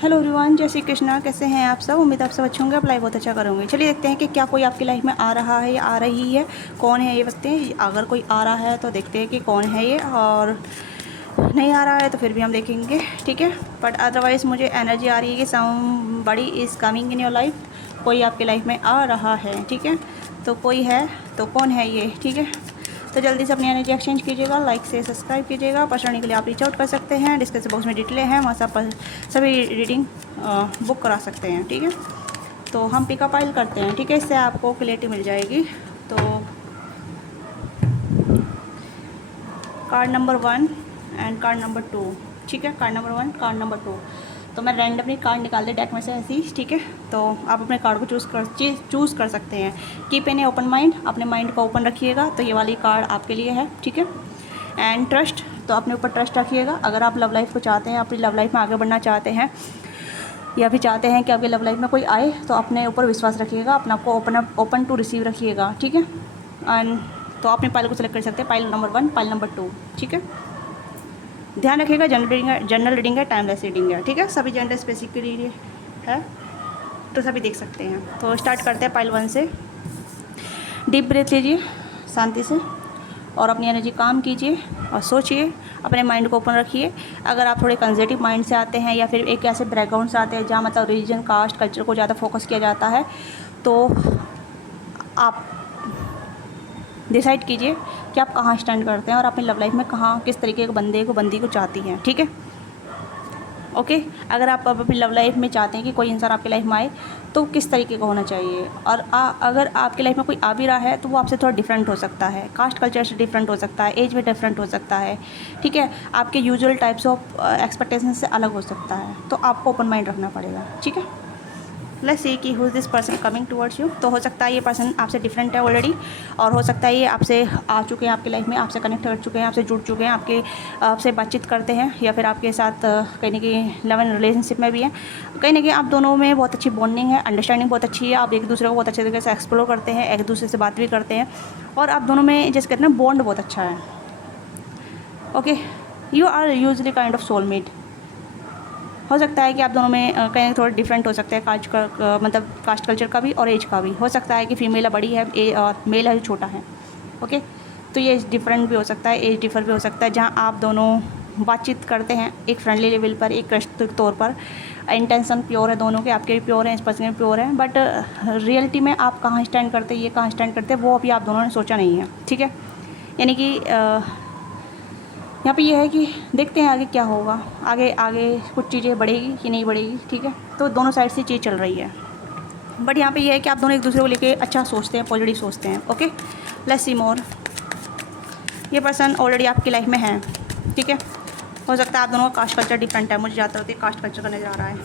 Hello everyone, जय श्री कृष्णा। कैसे हैं आप सब? उम्मीद आप सब अच्छे होंगे, अप्लाई बहुत अच्छा करोगे। चलिए देखते हैं कि क्या कोई आपकी लाइफ में आ रहा है या आ रही है। कौन है ये देखते हैं। अगर कोई आ रहा है तो देखते हैं कि कौन है ये, और नहीं आ रहा है तो फिर भी हम देखेंगे, ठीक है। बट अदरवाइज़ मुझे एनर्जी आ रही है कि somebody is coming in your life. कोई आपकी लाइफ में आ रहा है, ठीक है। तो कोई है तो कौन है ये, ठीक है। तो जल्दी से अपनी एनर्जी एक्सचेंज कीजिएगा, लाइक से सब्सक्राइब कीजिएगा। पर्सनली के लिए आप रीच आउट कर सकते हैं, डिस्क्रिप्शन बॉक्स में डिटेलें हैं, वहाँ से आप सभी रीडिंग बुक करा सकते हैं, ठीक है। तो हम पिकअप फाइल करते हैं, ठीक है। इससे आपको क्लियरिटी मिल जाएगी। तो card number 1 and card number 2, ठीक है। Card number 1, card number 2। तो मैं रैंडमली कार्ड निकाल दे डेक में से ऐसे ही, ठीक है। तो आप अपने कार्ड को चूज़ कर सकते हैं। कीप एन ओपन माइंड, अपने माइंड को ओपन रखिएगा। तो ये वाली कार्ड आपके लिए है, ठीक है। एंड ट्रस्ट, तो अपने ऊपर ट्रस्ट रखिएगा। अगर आप लव लाइफ को चाहते हैं, अपनी लव लाइफ में आगे बढ़ना चाहते हैं, या फिर चाहते हैं कि आपकी लव लाइफ में कोई आए, तो अपने ऊपर विश्वास रखिएगा, अपने आप को ओपन टू रिसीव रखिएगा, ठीक है। एंड तो अपने पाइल को सेलेक्ट कर सकते हैं, पाइल नंबर 1, पाइल नंबर 2, ठीक है। ध्यान रखिएगा, जनरल रीडिंग है, टाइमलेस रीडिंग है, ठीक है। सभी जेंडर स्पेसिफिक के लिए है, तो सभी देख सकते हैं। तो स्टार्ट करते हैं पाइल 1 से। डीप ब्रेथ लीजिए शांति से, और अपनी एनर्जी काम कीजिए और सोचिए, अपने माइंड को ओपन रखिए। अगर आप थोड़े कंजर्वेटिव माइंड से आते हैं, या फिर एक ऐसे बैकग्राउंड से आते हैं जहाँ मतलब रिलीजन, कास्ट, कल्चर को ज़्यादा फोकस किया जाता है, तो आप डिसाइड कीजिए कि आप कहाँ स्टैंड करते हैं और अपनी लव लाइफ में कहाँ, किस तरीके के बंदी को चाहती हैं, ठीक है। ओके। अगर आप अपनी लव लाइफ में चाहते हैं कि कोई इंसान आपकी लाइफ में आए, तो किस तरीके का होना चाहिए। और अगर आपकी लाइफ में कोई आ भी रहा है, तो वो आपसे थोड़ा डिफरेंट हो सकता है, कास्ट कल्चर से डिफरेंट हो सकता है, एज में डिफरेंट हो सकता है, ठीक है। आपके यूजुअल टाइप्स ऑफ एक्सपेक्टेशन से अलग हो सकता है, तो आपको ओपन माइंड रखना पड़ेगा, ठीक है। लेट्स सी कि who is this person coming towards you. तो हो सकता है ये पर्सन आपसे डिफरेंट है ऑलरेडी, और हो सकता है ये आपसे आ चुके हैं, आपकी लाइफ में आपसे कनेक्ट कर चुके हैं, आपसे जुड़ चुके हैं, आपसे बातचीत करते हैं, या फिर आपके साथ कहीं ना कहीं लव एंड रिलेशनशिप में भी है। कहीं ना कहीं आप दोनों में बहुत अच्छी बॉन्डिंग है, अंडरस्टैंडिंग बहुत अच्छी है, आप एक दूसरे को बहुत अच्छे तरीके से एक्सप्लोर करते हैं, एक दूसरे से बात भी करते हैं, और आप दोनों में जैसे कहते हैं बॉन्ड बहुत अच्छा है। Okay, you are usually kind of soulmate. हो सकता है कि आप दोनों में कहीं थोड़ा डिफरेंट हो सकता है, मतलब कास्ट कल्चर का भी और एज का भी। हो सकता है कि फीमेल बड़ी है और मेल है छोटा है, ओके। तो ये डिफरेंट भी हो सकता है, एज डिफर भी हो सकता है। जहाँ आप दोनों बातचीत करते हैं एक फ्रेंडली लेवल पर, एक क्रश के तौर पर, इंटेंशन प्योर है दोनों के, आपके भी प्योर हैं, इस पर्सन के भी प्योर हैं, बट रियलिटी में आप कहाँ स्टैंड करते हैं, ये कहाँ स्टैंड करते हैं, वो अभी आप दोनों ने सोचा नहीं है, ठीक है। यानी कि यहाँ पे ये है कि देखते हैं आगे क्या होगा, आगे कुछ चीज़ें बढ़ेगी कि नहीं बढ़ेगी, ठीक है। तो दोनों साइड से चीज़ चल रही है, बट यहाँ पे ये है कि आप दोनों एक दूसरे को लेके अच्छा सोचते हैं, पॉजिटिव सोचते हैं, ओके। लेट्स सी मोर। ये पर्सन ऑलरेडी आपकी लाइफ में है, ठीक है। हो सकता है आप दोनों का कास्ट कल्चर डिफरेंट है, मुझे ज़्यादा होती है कास्ट कल्चर का नज़र आ रहा है।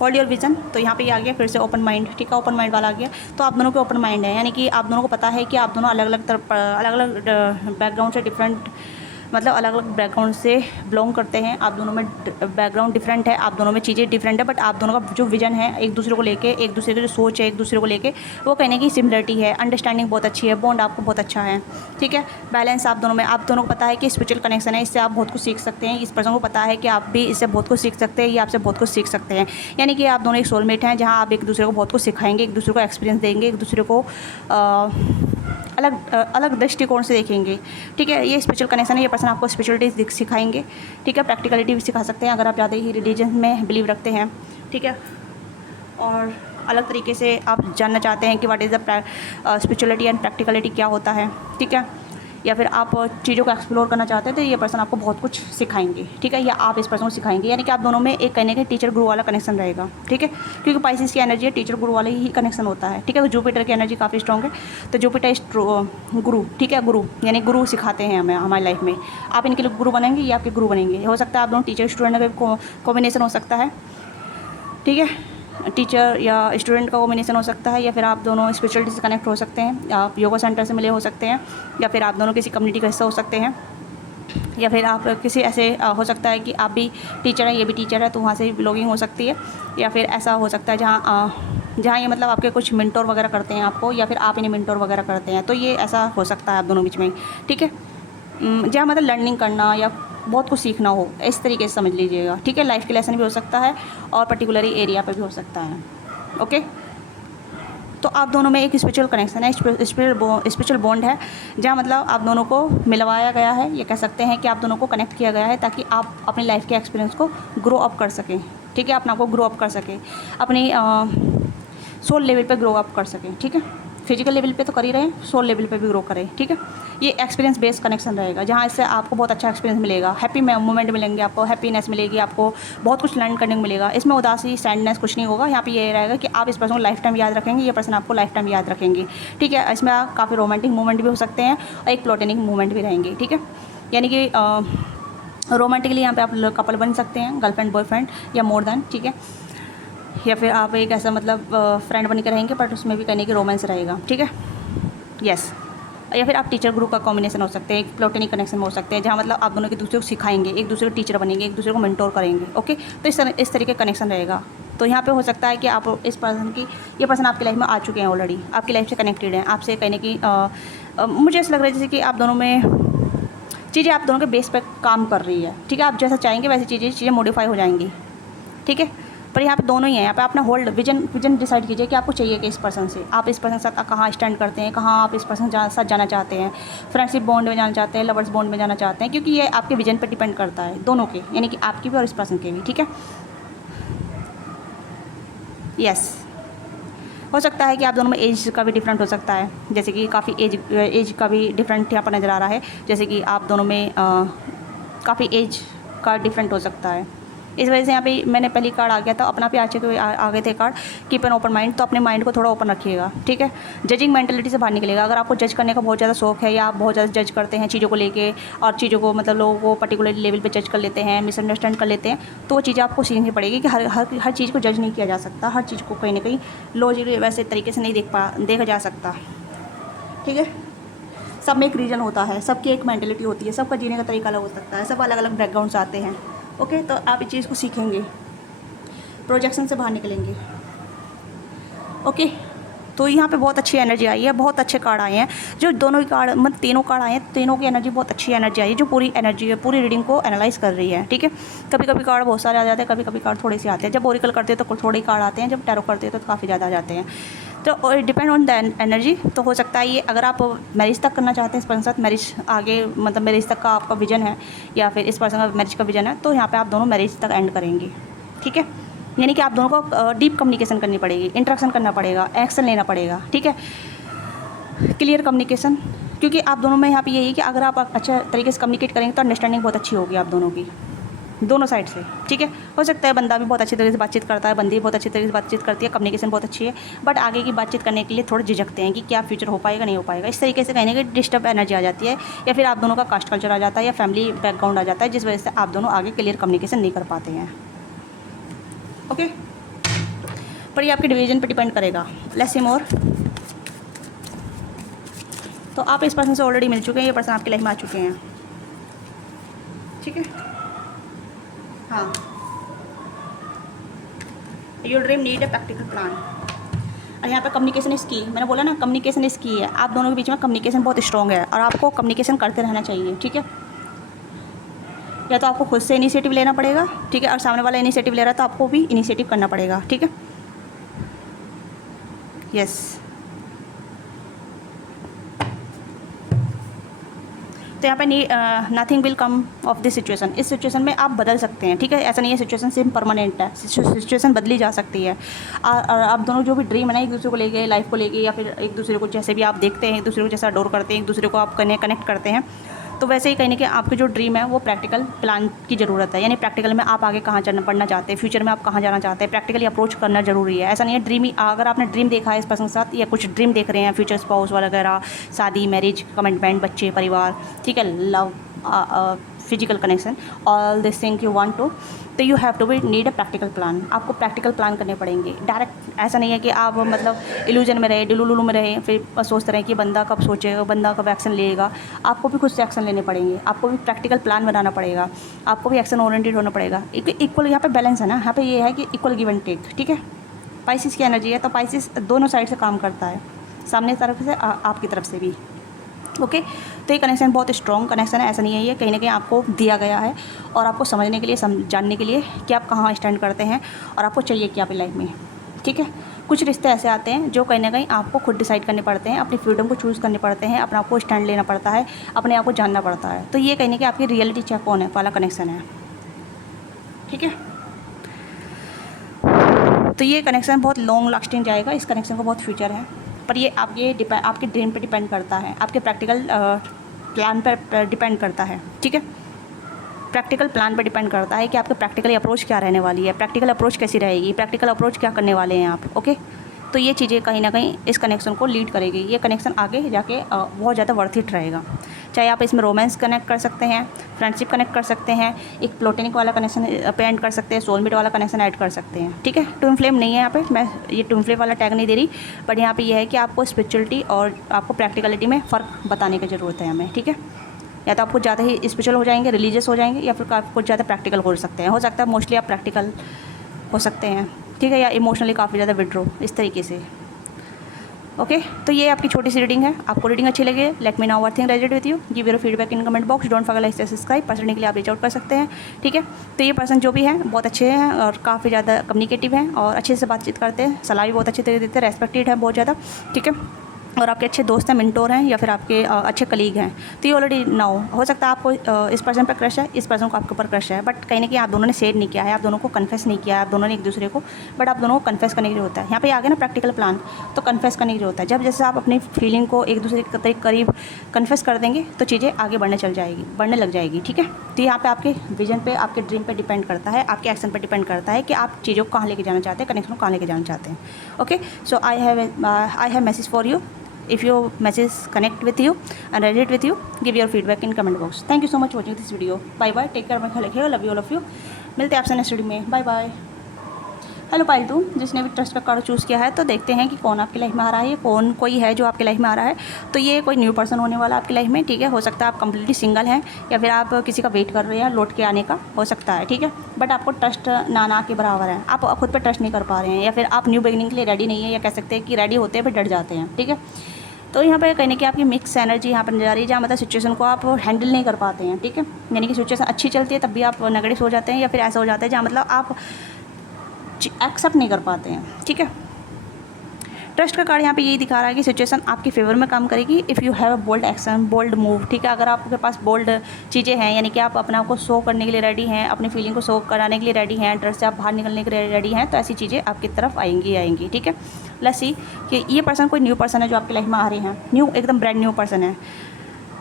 होल्ड योर विजन, तो यहाँ पे ये आ गया फिर से ओपन माइंड, ठीक है। ओपन माइंड वाला आ गया, तो आप दोनों के ओपन माइंड है, यानी कि आप दोनों को पता है कि आप दोनों अलग अलग बैकग्राउंड से डिफरेंट, मतलब अलग अलग बैकग्राउंड से बिलोंग करते हैं। आप दोनों में बैकग्राउंड डिफरेंट है, आप दोनों में चीज़ें डिफरेंट है, बट आप दोनों का जो विजन है एक दूसरे को लेके, एक दूसरे की जो सोच है एक दूसरे को लेके, वो कहने की सिमिलरिटी है, अंडरस्टैंडिंग बहुत अच्छी है, बॉन्ड आपको बहुत अच्छा है, ठीक है। बैलेंस आप दोनों में, आप दोनों को पता है कि स्पिरिचुअल कनेक्शन है, इससे आप बहुत कुछ सीख सकते हैं। इस पर्सन को पता है कि आप भी इससे बहुत कुछ सीख सकते हैं, ये आपसे बहुत कुछ सीख सकते हैं। यानी कि आप दोनों एक सोलमेट हैं, जहाँ आप एक दूसरे को बहुत कुछ सिखाएंगे, एक दूसरे को एक्सपीरियंस देंगे, एक दूसरे को अलग दृष्टिकोण से देखेंगे, ठीक है। ये स्पिरिचुअल कनेक्शन है, ये पर्सन आपको स्पिरिचुअलिटी सिखाएंगे, ठीक है। प्रैक्टिकलिटी भी सिखा सकते हैं अगर आप ज़्यादा ही रिलीजन में बिलीव रखते हैं, ठीक है। और अलग तरीके से आप जानना चाहते हैं कि what is the spirituality and practicality क्या होता है, ठीक है। या फिर आप चीज़ों को एक्सप्लोर करना चाहते हैं, तो ये पर्सन आपको बहुत कुछ सिखाएंगे, ठीक है, या आप इस पर्सन को सिखाएंगे। यानी कि आप दोनों में एक कहने के टीचर गुरु वाला कनेक्शन रहेगा, ठीक है। क्योंकि पाइसेस की एनर्जी है, टीचर गुरु वाला ही कनेक्शन होता है, ठीक है। जुपिटर की एनर्जी काफ़ी स्ट्रॉन्ग है, तो जुपिटर गुरु, ठीक है। गुरु यानी गुरु सिखाते हैं हमें हमारी लाइफ में। आप इनके लिए गुरु बनेंगे, ये आपके गुरु बनेंगे। हो सकता है आप दोनों टीचर स्टूडेंट का कॉम्बिनेशन हो सकता है, ठीक है। टीचर या स्टूडेंट का कॉम्बिनेशन हो सकता है, या फिर आप दोनों स्पिरिचुअलिटी से कनेक्ट हो सकते हैं, आप योगा सेंटर से मिले हो सकते हैं, या फिर आप दोनों किसी कम्युनिटी का हिस्सा हो सकते हैं, या फिर आप किसी ऐसे हो सकता है कि आप भी टीचर हैं, ये भी टीचर है, तो वहाँ से भी बिलोंगिंग हो सकती है। या फिर ऐसा हो सकता है जहाँ ये मतलब आपके कुछ मिंटोर वगैरह करते हैं आपको, या फिर आप इन्हें मिंटोर वगैरह करते हैं, तो ये ऐसा हो सकता है आप दोनों बीच में, ठीक है। जहाँ मतलब लर्निंग करना या बहुत कुछ सीखना हो, इस तरीके से समझ लीजिएगा, ठीक है। लाइफ के लेसन भी हो सकता है और पर्टिकुलरली एरिया पे भी हो सकता है। ओके, तो आप दोनों में एक स्पिरिचुअल कनेक्शन है, स्पिरिचुअल बॉन्ड है, जहाँ मतलब आप दोनों को मिलवाया गया है, ये कह सकते हैं कि आप दोनों को कनेक्ट किया गया है ताकि आप अपनी लाइफ के एक्सपीरियंस को ग्रो अप कर सकें, ठीक है। अपना को ग्रो अप कर सकें, अपनी सोल लेवल पे ग्रो अप कर सकें, ठीक है। फिजिकल लेवल पे तो कर ही रहे हैं, सोल लेवल पे भी ग्रो करें, ठीक है। ये एक्सपीरियंस बेस्ड कनेक्शन रहेगा, जहाँ इससे आपको बहुत अच्छा एक्सपीरियंस मिलेगा, हैप्पी मोमेंट मिलेंगे आपको, हैप्पीनेस मिलेगी आपको, बहुत कुछ लर्न करने को मिलेगा। इसमें उदासी सैडनेस कुछ नहीं होगा। यहाँ पे ये रहेगा कि आप इस पर्सन को लाइफ टाइम याद रखेंगे, ये पर्सन आपको लाइफ टाइम याद रखेंगे, ठीक है। इसमें काफ़ी रोमांटिक मोमेंट भी हो सकते हैं और एक प्लेटोनिक मोमेंट भी रहेंगे, ठीक है। यानी कि रोमांटिकली यहाँ पे आप कपल बन सकते हैं, गर्लफ्रेंड बॉयफ्रेंड या मोर देन, ठीक है। या फिर आप एक ऐसा मतलब फ्रेंड बन के रहेंगे, बट उसमें भी कहने की रोमांस रहेगा, ठीक है। यस, या फिर आप टीचर गुरु का कॉम्बिनेशन हो सकते हैं, एक प्लेटोनिक कनेक्शन हो सकते हैं, जहाँ मतलब आप दोनों एक दूसरे को सिखाएंगे, एक दूसरे को टीचर बनेंगे, एक दूसरे को मेंटोर करेंगे, ओके। तो इस तरीके का कनेक्शन रहेगा। तो यहाँ पे हो सकता है कि आप इस पर्सन की, ये पर्सन आपकी लाइफ में आ चुके हैं ऑलरेडी, आपकी लाइफ से कनेक्टेड हैं, आपसे कहने की मुझे ऐसा लग रहा है जैसे कि आप दोनों में चीज़ें आप दोनों के बेस पर काम कर रही है, ठीक है। आप जैसा चाहेंगे वैसी चीज़ें मॉडिफाई हो जाएंगी, ठीक है। पर यहाँ पे दोनों ही हैं, यहाँ पे अपना होल्ड विजन डिसाइड कीजिए कि आपको चाहिए कि इस पर्सन से, आप इस पर्सन के साथ कहाँ स्टैंड करते हैं, कहाँ आप इस पर्सन के साथ जाना चाहते हैं, फ्रेंडशिप बॉन्ड में जाना चाहते हैं, लवर्स बॉन्ड में जाना चाहते हैं, क्योंकि ये आपके विजन पर डिपेंड करता है दोनों के, यानी कि आपकी भी और इस पर्सन के भी, ठीक है। यस, हो सकता है कि आप दोनों में एज का भी डिफरेंट हो सकता है, जैसे कि काफ़ी एज का भी डिफरेंट यहाँ पर नज़र आ रहा है, जैसे कि आप दोनों में काफ़ी एज का डिफरेंट हो सकता है। इस वजह से यहाँ पे मैंने पहली कार्ड आ गया था, अपना भी आ गए थे card keep an open mind. तो अपने माइंड को थोड़ा ओपन रखिएगा, ठीक है। जजिंग मेंटेलिटी से बाहर निकलेगा। अगर आपको जज करने का बहुत ज़्यादा शौक है या आप बहुत ज़्यादा जज करते हैं चीज़ों को लेके और चीज़ों को मतलब लोगों को पर्टिकुलर लेवल पे जज कर लेते हैं, मिसअंडरस्टैंड कर लेते हैं, तो वो चीज़ें आपको सीखनी पड़ेगी कि हर चीज़ को जज नहीं किया जा सकता, हर चीज़ को कहीं ना कहीं लॉजिकली वैसे तरीके से नहीं देखा जा सकता, ठीक है। सब में एक रीज़न होता है, सबकी एक मेंटेलिटी होती है, सबका जीने का तरीका अलग हो सकता है, सब अलग अलग बैकग्राउंड से आते हैं, ओके। तो आप इस चीज़ को सीखेंगे, प्रोजेक्शन से बाहर निकलेंगे, ओके। तो यहाँ पे बहुत अच्छी एनर्जी आई है, बहुत अच्छे कार्ड आए हैं, जो दोनों ही कार्ड मतलब तीनों कार्ड आए हैं, तीनों की एनर्जी बहुत अच्छी एनर्जी आई है, जो पूरी एनर्जी है, पूरी रीडिंग को एनालाइज कर रही है, ठीक है। कभी कभी कार्ड बहुत सारे आ जाते हैं, कभी कभी कार्ड थोड़े से आते हैं। जब ओरिकल करते हैं तो थोड़े ही कार्ड आते हैं, जब टैरो करते हैं तो काफ़ी ज़्यादा आ जाते हैं। तो डिपेंड ऑन द एनर्जी। तो हो सकता है ये अगर आप मैरिज तक करना चाहते हैं इस पर्सन के साथ, मैरिज आगे मतलब मैरिज तक का आपका विजन है, या फिर इस पर्सन का मैरिज का विजन है, तो यहाँ पे आप दोनों मैरिज तक एंड करेंगे, ठीक है। यानी कि आप दोनों को डीप कम्युनिकेशन करनी पड़ेगी, इंटरेक्शन करना पड़ेगा, एक्शन लेना पड़ेगा, ठीक है। क्लियर कम्युनिकेशन, क्योंकि आप दोनों में यहाँ पे यही है कि अगर आप अच्छे तरीके से कम्युनिकेट करेंगे तो अंडरस्टैंडिंग बहुत अच्छी होगी आप दोनों की, दोनों साइड से, ठीक है। हो सकता है बंदा भी बहुत अच्छी तरीके से बातचीत करता है, बंदी भी बहुत अच्छी तरीके से बातचीत करती है, कम्युनिकेशन बहुत अच्छी है, बट आगे की बातचीत करने के लिए थोड़ा झिझकते हैं कि क्या फ्यूचर हो पाएगा नहीं हो पाएगा। इस तरीके से कहीं ना कहीं डिस्टर्ब एनर्जी आ जाती है, या फिर आप दोनों का कास्ट कल्चर आ जाता है या फैमिली बैकग्राउंड आ जाता है, जिस वजह से आप दोनों आगे क्लियर कम्युनिकेशन नहीं कर पाते हैं, ओके। पर ये आपके डिवीजन पर डिपेंड करेगा। लेट्स सी मोर। तो आप इस पर्सन से ऑलरेडी मिल चुके हैं, ये पर्सन आपकी लाइफ में आ चुके हैं, ठीक है। हाँ, your dream need a practical plan. और यहाँ पे कम्युनिकेशन इज की, मैंने बोला ना कम्युनिकेशन इज की है। आप दोनों के बीच में कम्युनिकेशन बहुत स्ट्रॉन्ग है और आपको कम्युनिकेशन करते रहना चाहिए, ठीक है। या तो आपको खुद से इनिशिएटिव लेना पड़ेगा, ठीक है, और सामने वाला इनिशिएटिव ले रहा है तो आपको भी इनिशिएटिव करना पड़ेगा, ठीक है। यस, तो यहाँ पे nothing will come of this situation. इस सिचुएशन में आप बदल सकते हैं, ठीक है। ऐसा नहीं है सिचुएशन सिर्फ परमानेंट है, सिचुएशन बदली जा सकती है। और आप दोनों जो भी ड्रीम है ना एक दूसरे को लेके, लाइफ को लेके, या फिर एक दूसरे को जैसे भी आप देखते हैं, एक दूसरे को जैसा अडोर करते हैं, एक दूसरे को आप कनेक्ट करते हैं, तो वैसे ही कहीं ना कहीं आपके जो ड्रीम है वो प्रैक्टिकल प्लान की ज़रूरत है। यानी प्रैक्टिकल में आप आगे कहाँ पढ़ना चाहते हैं, फ्यूचर में आप कहाँ जाना चाहते हैं, प्रैक्टिकली अप्रोच करना ज़रूरी है। ऐसा नहीं है ड्रीम ही, अगर आपने ड्रीम देखा है इस पर्सन के साथ या कुछ ड्रीम देख रहे हैं, फ्यूचर स्पाउस वगैरह, शादी, मैरिज, कमिटमेंट, बच्चे, परिवार, ठीक है, love, physical connection, all this thing you want to, तो you have to be need a practical plan. आपको प्रैक्टिकल प्लान करने पड़ेंगे। डायरेक्ट ऐसा नहीं है कि आप मतलब इल्यूजन में रहे, डिलुलुलु में रहे, फिर सोचते रहें कि बंदा कब सोचेगा, बंदा कब एक्शन लेगा। आपको भी खुद से एक्शन लेने पड़ेंगे, आपको भी प्रैक्टिकल प्लान बनाना पड़ेगा, आपको भी एक्शन ओरिएंटेड होना पड़ेगा। इक्वल यहाँ पे बैलेंस है ना, यहाँ पे ये है कि इक्वल गिव एंड टेक, ठीक है। पाइसिस की एनर्जी है, तो पाइसिस दोनों साइड से काम करता है, सामने तरफ से आपकी तरफ से भी, ओके। तो ये कनेक्शन बहुत स्ट्रॉन्ग कनेक्शन है, ऐसा नहीं है ये कहीं ना कहीं आपको दिया गया है और आपको समझने के लिए, जानने के लिए कि आप कहाँ स्टैंड करते हैं और आपको चाहिए क्या अपनी लाइफ में, ठीक है। कुछ रिश्ते ऐसे आते हैं जो कहीं ना कहीं आपको खुद डिसाइड करने पड़ते हैं, अपनी फ्रीडम को चूज़ करने पड़ते हैं, अपना आपको स्टैंड लेना पड़ता है, अपने आप को जानना पड़ता है। तो ये कहीं ना कहीं आपकी रियलिटी चेक होने वाला कनेक्शन है, ठीक है। तो ये कनेक्शन बहुत लॉन्ग लास्टिंग जाएगा, इस कनेक्शन का बहुत फ्यूचर है, पर ये आपके ड्रीम पे डिपेंड करता है, आपके प्रैक्टिकल प्लान पर डिपेंड करता है, ठीक है। प्रैक्टिकल प्लान पर डिपेंड करता है कि आपकी प्रैक्टिकल अप्रोच क्या रहने वाली है, प्रैक्टिकल अप्रोच कैसी रहेगी, प्रैक्टिकल अप्रोच क्या करने वाले हैं आप, ओके। तो ये चीज़ें कहीं ना कहीं इस कनेक्शन को लीड करेगी। ये कनेक्शन आगे जाके बहुत ज़्यादा वर्थ इट रहेगा। चाहे आप इसमें रोमांस कनेक्ट कर सकते हैं, फ्रेंडशिप कनेक्ट कर सकते हैं, एक प्लोटेनिक वाला कनेक्शन पे एंड कर सकते हैं, सोलमेट वाला कनेक्शन ऐड कर सकते हैं, ठीक है। ट्विन फ्लेम नहीं है यहाँ पे, मैं ये ट्विन फ्लेम वाला टैग नहीं दे रही, बट यहाँ पे ये है कि आपको स्पिरिचुअलिटी और आपको प्रैक्टिकलिटी में फ़र्क बताने की ज़रूरत है हमें, ठीक है। या तो आप कुछ ज़्यादा ही स्पिरिचुअल हो जाएंगे, रिलीजियस हो जाएंगे, या फिर आप कुछ ज़्यादा प्रैक्टिकल हो सकते हैं। हो सकता है मोस्टली आप प्रैक्टिकल हो सकते हैं, ठीक है, या इमोशनली काफ़ी ज़्यादा विड्रो, इस तरीके से, ओके। तो ये आपकी छोटी सी रीडिंग है। आपको रीडिंग अच्छी लगे, let me know what think resonate with you, give your feedback in comment box, don't forget like subscribe. Person के लिए आप रीच आउट कर सकते हैं, ठीक है। तो ये पर्सन जो भी है बहुत अच्छे हैं और काफ़ी ज़्यादा कम्युनिकेटिव हैं और अच्छे से बातचीत करते हैं, सलाह भी बहुत अच्छी तरीके देते हैं, रेस्पेक्टेड है बहुत ज़्यादा, ठीक है। और आपके अच्छे दोस्त हैं, मेंटोर हैं, या फिर आपके अच्छे कलीग हैं। तो ये ऑलरेडी नाउ हो सकता है आपको इस पर्सन पर क्रश है, इस पर्सन को आपके ऊपर क्रश है, बट कहीं ना कहीं आप दोनों ने शेयर नहीं किया है, आप दोनों को कन्फेस नहीं किया है, आप दोनों ने एक दूसरे को, बट आप दोनों को कन्फेस करने की जरूरत है। यहाँ पे आ गया ना प्रैक्टिकल प्लान, तो कन्फेस करने की जरूरत है। जब जैसे आप अपनी फीलिंग को एक दूसरे के करीब कन्फेस कर देंगे तो चीज़ें आगे बढ़ने लग जाएगी, ठीक है। तो यहाँ पे आपके विजन पे, आपके ड्रीम पे डिपेंड करता है, आपके एक्शन पे डिपेंड करता है कि आप चीज़ों को कहाँ लेके जाना चाहते हैं, कनेक्शन को कहाँ लेके जाना चाहते हैं, okay. So I have message for you. If your message connect with you and resonate with you, give your feedback in comment box. Thank you so much for watching this video. Bye bye. Take care. अपना ख्याल रखिएगा. Love you all of you. मिलते हैं आपसे next video में. Bye bye. Hello पाइलटू, जिसने भी ट्रस्ट का कार्ड चूज़ किया है, तो देखते हैं कि कौन आपकी लाइफ में आ रहा है, कौन कोई है जो आपकी लाइफ में आ रहा है। तो ये कोई न्यू पर्सन होने वाला आपकी लाइफ में, ठीक है। हो सकता है आप कंप्लीटली सिंगल हैं, या फिर आप किसी का वेट कर रहे हैं लौट के आने का, हो सकता है, ठीक है। बट आपको ट्रस्ट ना के बराबर है, आप खुद पर ट्रस्ट नहीं कर पा रहे हैं, या फिर आप न्यू बिगिनिंग के लिए रेडी नहीं है, या कह सकते हैं कि रेडी होते हैं फिर डर जाते हैं, ठीक है। तो यहाँ पे कहने की आपकी मिक्स एनर्जी यहाँ पर नजर आ रही है, जहाँ मतलब सिचुएशन को आप हैंडल नहीं कर पाते हैं, ठीक है। यानी कि सिचुएशन अच्छी चलती है तब भी आप नेगेटिव हो जाते हैं, या फिर ऐसा हो जाता है जहाँ मतलब आप एक्सेप्ट नहीं कर पाते हैं, ठीक है। ट्रस्ट का कार्ड यहाँ पे यही दिखा रहा है कि सिचुएशन आपके फेवर में काम करेगी if you have a bold action, bold move, ठीक है। अगर आपके पास बोल्ड चीज़ें हैं, यानी कि आप अपने आप को शो करने के लिए रेडी हैं, अपनी फीलिंग को शो कराने के लिए रेडी हैं, डर से आप बाहर निकलने के लिए रेडी हैं, तो ऐसी चीज़ें आपकी तरफ आएंगी, ठीक है। लेट्स सी कि ये पर्सन कोई न्यू पर्सन है जो आपकी लाइफ में आ रहे हैं, न्यू एकदम ब्रांड न्यू पर्सन है,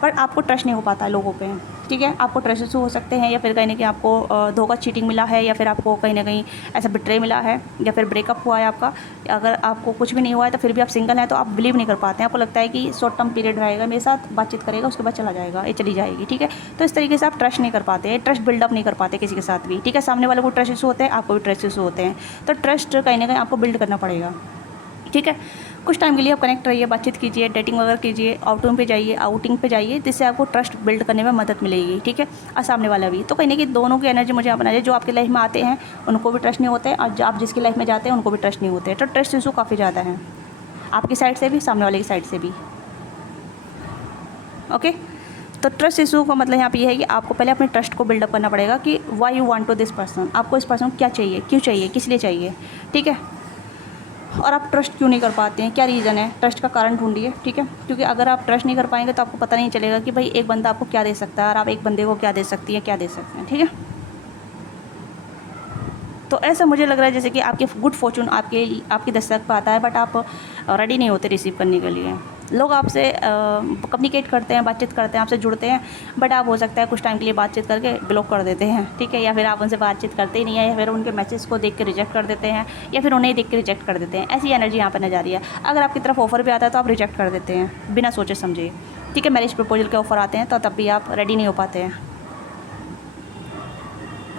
पर आपको ट्रस्ट नहीं हो पाता है लोगों पे, ठीक है। आपको ट्रस्ट इशू हो सकते हैं, या फिर कहीं ना कहीं आपको धोखा चीटिंग मिला है, या फिर आपको कहीं ना कहीं ऐसा बिट्रे मिला है, या फिर ब्रेकअप हुआ है आपका। अगर आपको कुछ भी नहीं हुआ है तो फिर भी आप सिंगल हैं, तो आप बिलीव नहीं कर पाते हैं, आपको लगता है कि शॉर्ट टर्म पीरियड रहेगा, मेरे साथ बातचीत करेगा, उसके बाद चला जाएगा, ये चली जाएगी, ठीक है। तो इस तरीके से आप ट्रस्ट नहीं कर पाते, ट्रस्ट बिल्डअप नहीं कर पाते किसी के साथ भी, ठीक है। सामने वाले को ट्रस्ट इशू होते हैं, आपको भी ट्रस्ट इशू होते हैं, तो ट्रस्ट कहीं ना कहीं आपको बिल्ड करना पड़ेगा, ठीक है। कुछ टाइम के लिए आप कनेक्ट रहिए, बातचीत कीजिए, डेटिंग वगैरह कीजिए, आउटिंग पे जाइए, जिससे आपको ट्रस्ट बिल्ड करने में मदद मिलेगी, ठीक है। और सामने वाला भी, तो कहीं ना कहीं दोनों की एनर्जी मुझे अपना है, जो आपकी लाइफ में आते हैं उनको भी ट्रस्ट नहीं होते, और आप जिसकी लाइफ में जाते हैं उनको भी ट्रस्ट नहीं होते, तो ट्रस्ट इशू काफ़ी ज़्यादा है आपकी साइड से भी, सामने वाले की साइड से भी, ओके। तो ट्रस्ट इशू का मतलब यहाँ पे ये है कि आपको पहले अपने ट्रस्ट को बिल्डअप करना पड़ेगा कि why you want to this person, आपको इस पर्सन को क्या चाहिए, क्यों चाहिए, किस लिए चाहिए, ठीक है। और आप ट्रस्ट क्यों नहीं कर पाते हैं, क्या रीज़न है, ट्रस्ट का कारण ढूंढिए, ठीक है। क्योंकि अगर आप ट्रस्ट नहीं कर पाएंगे तो आपको पता नहीं चलेगा कि भाई एक बंदा आपको क्या दे सकता है, और आप एक बंदे को क्या दे सकती हैं, क्या दे सकते हैं, ठीक है। तो ऐसा मुझे लग रहा है जैसे कि आपके गुड फॉर्चून आपकी दस्तक पर आता है, बट आप रेडी नहीं होते रिसीव करने के लिए। लोग आपसे कम्युनिकेट करते हैं, बातचीत करते हैं, आपसे जुड़ते हैं, बट आप हो सकता है कुछ टाइम के लिए बातचीत करके ब्लॉक कर देते हैं, ठीक है। या फिर आप उनसे बातचीत करते ही नहीं है, या फिर उनके मैसेज को देख के रिजेक्ट कर देते हैं, या फिर उन्हें देख के रिजेक्ट कर देते हैं। ऐसी एनर्जी यहाँ पर नजर आ रही है। अगर आपकी तरफ ऑफर भी आता है तो आप रिजेक्ट कर देते हैं बिना सोचे समझे, ठीक है। मैरिज प्रपोजल के ऑफर आते हैं तो तब भी आप रेडी नहीं हो पाते हैं,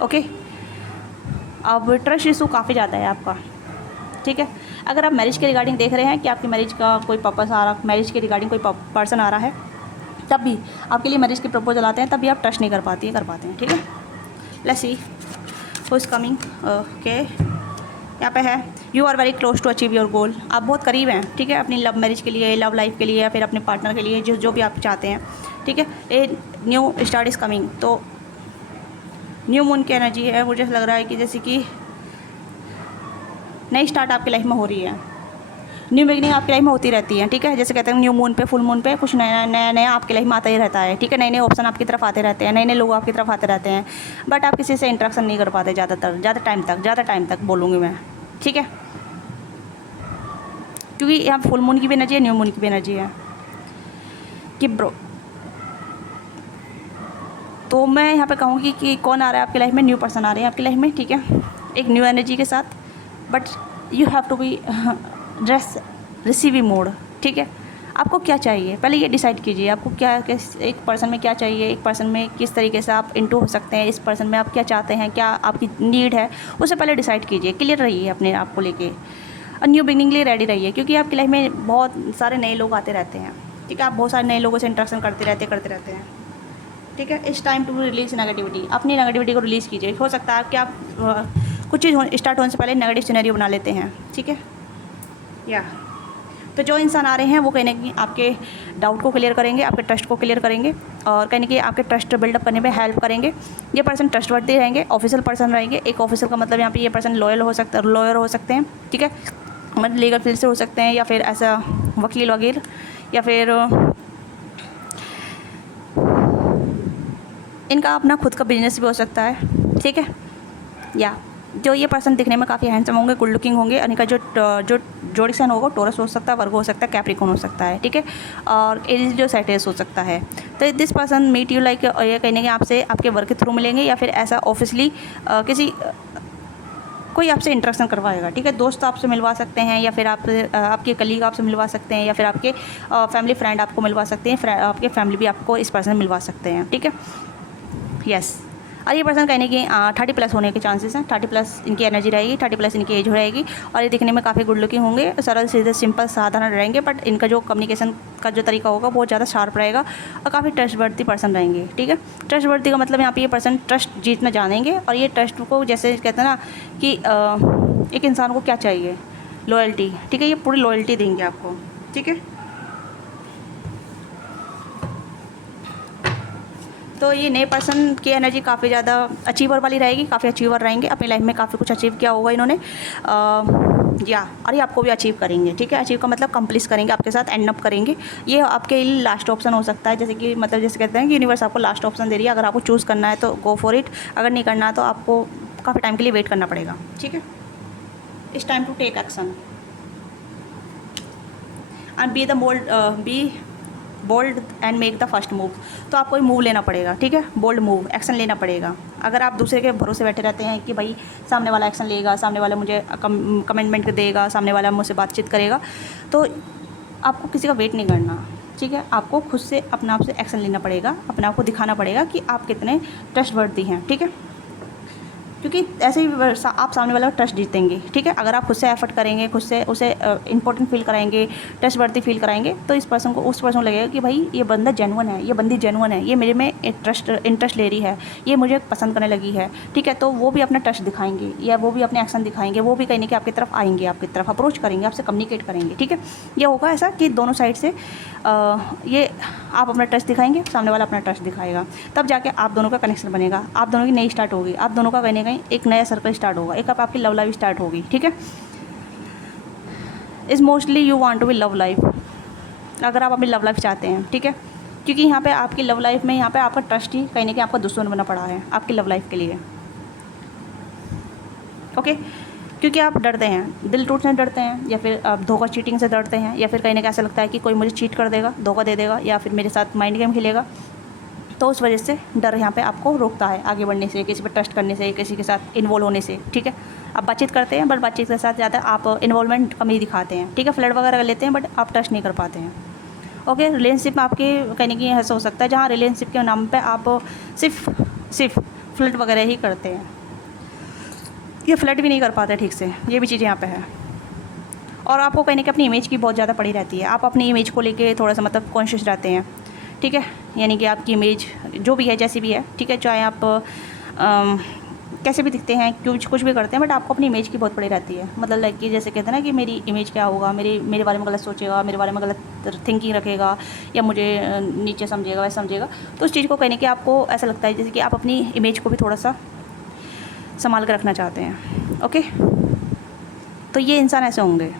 ओके। अब ट्रस्ट इशू काफ़ी ज़्यादा है आपका, ठीक है। अगर आप मैरिज के रिगार्डिंग देख रहे हैं कि आपकी मैरिज का कोई पर्पस आ रहा, मैरिज के रिगार्डिंग कोई पर्सन आ रहा है, तब भी आपके लिए मैरिज के प्रपोजल आते हैं, तब भी आप ट्रस्ट नहीं कर पाते हैं, ठीक है। Let's see who is coming, okay. यहाँ पे है you are very close to achieve your goal. आप बहुत करीब हैं, ठीक है, अपनी लव मैरिज के लिए, लव लाइफ के लिए, या फिर अपने पार्टनर के लिए, जो भी आप चाहते हैं, ठीक है। A new start is coming. तो न्यू मून की एनर्जी है, मुझे लग रहा है कि जैसे कि नई स्टार्ट आपकी लाइफ में हो रही है, न्यू बिगनिंग आपकी लाइफ में होती रहती है, ठीक है। जैसे कहते हैं न्यू मून पे, फुल मून पे कुछ नया नया नया आपकी लाइफ में आता ही रहता है, ठीक है। नए नए ऑप्शन आपकी तरफ आते रहते हैं, नए नए लोग आपकी तरफ आते रहते हैं, बट आप किसी से इंटरेक्शन नहीं कर पाते ज़्यादा टाइम तक बोलूँगी मैं, ठीक है, क्योंकि यहाँ फुल मून की भी एनर्जी है, न्यू मून की भी एनर्जी है कि ब्रो। तो मैं यहाँ पे कहूँगी कि कौन आ रहा है आपकी लाइफ में, न्यू पर्सन आ रहे हैं आपकी लाइफ में, ठीक है, एक न्यू एनर्जी के साथ, but you have to be receiving mode, ठीक है। आपको क्या चाहिए पहले ये डिसाइड कीजिए, आपको क्या एक पर्सन में क्या चाहिए, एक पर्सन में किस तरीके से आप इंटू हो सकते हैं, इस पर्सन में आप क्या चाहते हैं, क्या आपकी नीड है, उसे पहले डिसाइड कीजिए, क्लियर रहिए अपने आप को लेके, और न्यू बिगनिंग के लिए रेडी रहिए, क्योंकि आपकी लाइफ में बहुत सारे नए लोग आते रहते हैं, ठीक है। आप बहुत सारे नए लोगों से इंटरेक्शन करते रहते हैं, ठीक है। It's time to release negativity, अपनी नेगेटिविटी को रिलीज़ कीजिए। हो सकता है कि आप कुछ चीज़ स्टार्ट होने से पहले नेगेटिव सिनेरियो बना लेते हैं, ठीक है, या तो जो इंसान आ रहे हैं वो कहीं ना कहीं आपके डाउट को क्लियर करेंगे, आपके ट्रस्ट को क्लियर करेंगे, और कहीं ना कहीं आपके ट्रस्ट बिल्डअप करने में हेल्प करेंगे। ये पर्सन ट्रस्टवर्दी रहेंगे, ऑफिशियल पर्सन रहेंगे। एक ऑफिशियल का मतलब यहाँ पे ये पर्सन लॉयर हो सकते हैं, ठीक है, मतलब लीगल फील्ड से हो सकते हैं, या फिर ऐसा वकील वगैरह, या फिर इनका अपना खुद का बिजनेस भी हो सकता है, ठीक है। या जो ये पर्सन दिखने में काफ़ी हैंडसम होंगे, गुड लुकिंग होंगे, और इनका जो जोडिक्शन होगा टोरस हो सकता है, वर्गो हो सकता है, कैप्रिकॉर्न हो सकता है, ठीक है, और एरीज जो साइटस हो सकता है। तो this person meet you like, ये कहने के आपसे आपके वर्क के थ्रू मिलेंगे, या फिर ऐसा ऑफिसली कोई आपसे इंटरेक्शन करवाएगा, ठीक है। दोस्त आपसे मिलवा सकते हैं, या फिर आपके कलीग आपसे मिलवा सकते हैं, या फिर आपके फैमिली फ्रेंड आपको मिलवा सकते हैं, आपके फैमिली भी आपको इस पर्सन मिलवा सकते हैं, ठीक है, यस। और ये पर्सन कहने की 30+ होने के चांसेस हैं, 30+ इनकी एनर्जी रहेगी, 30+ इनकी एज रहेगी, और ये दिखने में काफ़ी गुड लुकिंग होंगे, सरल सीधे सिंपल साधारण रहेंगे, बट इनका जो कम्युनिकेशन का जो तरीका होगा बहुत ज़्यादा शार्प रहेगा, और काफ़ी ट्रस्टवर्दी पर्सन रहेंगे, ठीक है। ट्रस्टवर्दी का मतलब यहाँ पे ये पर्सन ट्रस्ट जीतना जानेंगे, और ये ट्रस्ट को जैसे कहते हैं ना कि एक इंसान को क्या चाहिए, लॉयल्टी, ठीक है, ये पूरी लॉयल्टी देंगे आपको, ठीक है। तो ये नए पर्सन की एनर्जी काफ़ी ज़्यादा अचीवर वाली रहेगी, काफ़ी अचीवर रहेंगे, अपनी लाइफ में काफ़ी कुछ अचीव किया होगा इन्होंने, या और ये आपको भी अचीव करेंगे, ठीक है। अचीव का मतलब कंप्लीट करेंगे, आपके साथ एंड अप करेंगे। ये आपके लिए लास्ट ऑप्शन हो सकता है, जैसे कि मतलब जैसे कहते हैं कि यूनिवर्स आपको लास्ट ऑप्शन दे रही है, अगर आपको चूज़ करना है तो गो फॉर इट, अगर नहीं करना है तो आपको काफ़ी टाइम के लिए वेट करना पड़ेगा, ठीक है। It's time to take action and be bold and make the first move. तो आपको मूव लेना पड़ेगा, ठीक है, बोल्ड मूव, एक्शन लेना पड़ेगा। अगर आप दूसरे के भरोसे बैठे रहते हैं कि भाई सामने वाला एक्शन लेगा, सामने वाला मुझे कमेंटमेंट देगा, सामने वाला मुझसे बातचीत करेगा, तो आपको किसी का वेट नहीं करना, ठीक है। आपको खुद से अपने आप से एक्शन लेना पड़ेगा, अपने आप को दिखाना पड़ेगा कि आप कितने ट्रस्टवर्दी हैं, ठीक है, क्योंकि ऐसे ही आप सामने वाला ट्रस्ट जीतेंगे, ठीक है। अगर आप खुद से एफर्ट करेंगे, खुद से उसे इंपॉर्टेंट फील कराएंगे, ट्रस्टवर्दी फील कराएंगे, तो उस पर्सन को लगेगा कि भाई ये बंदा जेन्युइन है, ये बंदी जेन्युइन है, ये मेरे में इंटरेस्ट ले रही है, ये मुझे पसंद करने लगी है, ठीक है। तो वो भी अपना ट्रस्ट दिखाएंगे, या वो भी अपने एक्शन दिखाएंगे, वो भी कहीं ना कहीं आपकी तरफ आएंगे, आपकी तरफ अप्रोच करेंगे, आपसे कम्युनिकेट करेंगे, ठीक है। ये होगा ऐसा कि दोनों साइड से ये आप अपना ट्रस्ट दिखाएंगे, सामने वाला अपना ट्रस्ट दिखाएगा, तब जाके आप दोनों का कनेक्शन बनेगा, आप दोनों की नई स्टार्ट होगी, आप दोनों का कहीं एक नया सर्कल स्टार्ट होगा, एक आपकी लव लाइफ स्टार्ट होगी, ठीक है। Is mostly you want to be love life, अगर आप अपनी लव लाइफ चाहते हैं, ठीक है, क्योंकि यहाँ पे आपकी लव लाइफ में यहाँ पे आपका ट्रस्ट ही कहीं ना कहीं आपका दुश्मन बना पड़ा है आपकी लव लाइफ के लिए, ओके। क्योंकि आप डरते हैं, दिल टूटने से डरते हैं, या फिर आप धोखा चीटिंग से डरते हैं, या फिर कहीं ना कहीं ऐसा लगता है कि कोई मुझे चीट कर देगा, धोखा दे देगा, या फिर मेरे साथ माइंड गेम खेलेगा, तो उस वजह से डर यहाँ पे आपको रोकता है आगे बढ़ने से, किसी पर ट्रस्ट करने से, किसी के साथ इन्वॉल्व होने से, ठीक है। आप बातचीत करते हैं, बट बातचीत के साथ ज़्यादा आप इन्वॉल्वमेंट कम ही दिखाते हैं, ठीक है। फ्लर्ट वगैरह कर लेते हैं, बट आप ट्रस्ट नहीं कर पाते हैं, ओके। रिलेशनशिप में आपके कहीं ना कहीं ऐसा हो सकता है जहाँ रिलेशनशिप के नाम पर आप सिर्फ फ्लर्ट वगैरह ही करते हैं, ये फ्लर्ट भी नहीं कर पाते ठीक से, ये भी चीज़ यहाँ पे है। और आपको कहीं ना कहीं अपनी इमेज की बहुत ज़्यादा पड़ी रहती है, आप अपनी इमेज को लेके थोड़ा सा मतलब कॉन्शियस रहते हैं, ठीक है। यानी कि आपकी इमेज जो भी है, जैसी भी है, ठीक है, चाहे आप कैसे भी दिखते हैं, कुछ भी करते हैं, बट आपको अपनी इमेज की बहुत पड़ी रहती है। मतलब लाइक कि जैसे कहते हैं ना कि मेरी इमेज क्या होगा, मेरे बारे में गलत सोचेगा, मेरे बारे में गलत थिंकिंग रखेगा, या मुझे नीचे समझेगा, वैसे समझेगा। तो उस चीज़ को कहने की आपको ऐसा लगता है जैसे कि आप अपनी इमेज को भी थोड़ा सा संभाल कर रखना चाहते हैं। ओके, तो ये इंसान ऐसे होंगे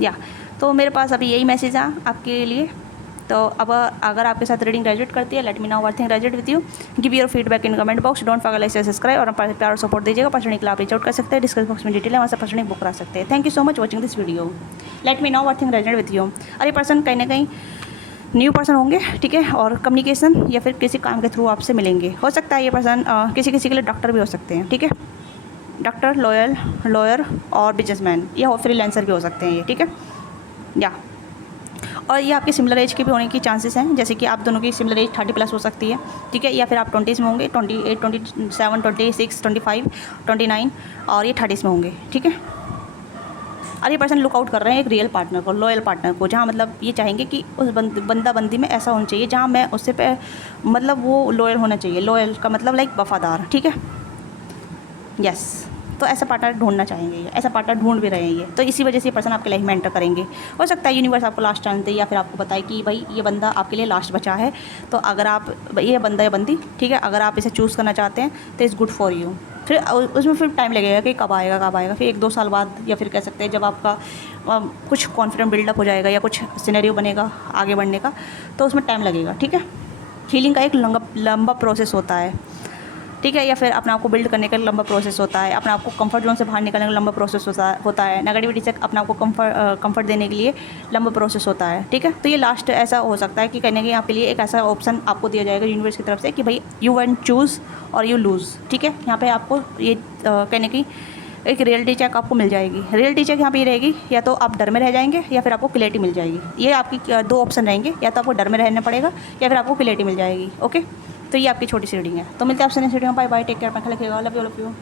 या। तो मेरे पास अभी यही मैसेज है आपके लिए। तो अब अगर आपके साथ रीडिंग रेजोनेट करती है, let me know what thing resonate with you, give your feedback in comment box, don't forget like subscribe, और प्यार और सपोर्ट दीजिएगा। पर्सनली के लिए आप रीच आउट कर सकते हैं, डिस्क्रिप्शन बॉक्स में डिटेल है, वहाँ से पर्सनली बुक करा सकते हैं। Thank you so much watching this video, let me know what thing resonate with you. और ये पर्सन कहीं ना कहीं न्यू पर्सन होंगे, ठीक है, और कम्युनिकेशन या फिर किसी काम के थ्रू आपसे मिलेंगे। हो सकता है ये पर्सन किसी के लिए डॉक्टर भी हो सकते हैं, ठीक है, डॉक्टर, लॉयर और बिजनेसमैन या फ्रीलांसर भी हो सकते हैं ये, ठीक है या। और ये आपके सिमिलर एज के भी होने की चांसेस हैं, जैसे कि आप दोनों की सिमिलर एज 30+ हो सकती है, ठीक है, या फिर आप 20s में होंगे, 28, 27, 26, 25, 29, और ये 30s में होंगे, ठीक है। और ये पर्सन लुकआउट कर रहे हैं एक रियल पार्टनर को, लॉयल पार्टनर को, जहाँ मतलब ये चाहेंगे कि उस बंदा बंदी में ऐसा होना चाहिए जहाँ मैं उससे पे मतलब वो लॉयल होना चाहिए। लॉयल का मतलब लाइक वफादार, ठीक है, यस। तो ऐसा पार्टनर ढूंढना चाहेंगे ये, ऐसा पार्टनर ढूंढ भी रहे हैं ये। तो इसी वजह से ये पर्सन आपके लाइफ में एंटर करेंगे। हो सकता है यूनिवर्स आपको लास्ट चांस दे, या फिर आपको बताए कि भाई ये बंदा आपके लिए लास्ट बचा है। तो अगर आप ये बंदा या बंदी, ठीक है, अगर आप इसे चूज़ करना चाहते हैं तो इट्स गुड फॉर यू। फिर उसमें फिर टाइम लगेगा कि कब आएगा, फिर 1-2 साल बाद, या फिर कह सकते हैं जब आपका कुछ कॉन्फिडेंट बिल्डअप हो जाएगा या कुछ सिनेरियो बनेगा आगे बढ़ने का, तो उसमें टाइम लगेगा, ठीक है। हीलिंग का एक लंबा प्रोसेस होता है, ठीक है, या फिर अपने आप को बिल्ड करने का लंबा प्रोसेस होता है, अपने आप को कंफर्ट जोन से बाहर निकलने का लंबा प्रोसेस होता है, नेगेटिविटी से अपने आप को कंफर्ट देने के लिए लंबा प्रोसेस होता है, ठीक है। तो ये लास्ट ऐसा हो सकता है कि कहने के आपके लिए एक ऐसा ऑप्शन आपको दिया जाएगा यूनिवर्स की तरफ से कि भाई यू कैन चूज़ और यू लूज़, ठीक है। यहाँ पे आपको ये कहने की एक रियलिटी चेक आपको मिल जाएगी। रियलिटी चेक यहाँ पे रहेगी, या तो आप डर में रह जाएंगे या फिर आपको क्लैरिटी मिल जाएगी। ये आपकी 2 ऑप्शन रहेंगे, या तो आपको डर में रहना पड़ेगा या फिर आपको क्लैरिटी मिल जाएगी। ओके, तो ये आपकी छोटी सी रीडिंग है। तो मिलते हैं आपसे नेक्स्ट वीडियो में। बाय बाय, टेक केयर, अपना ख्याल रखिएगा, लव यू।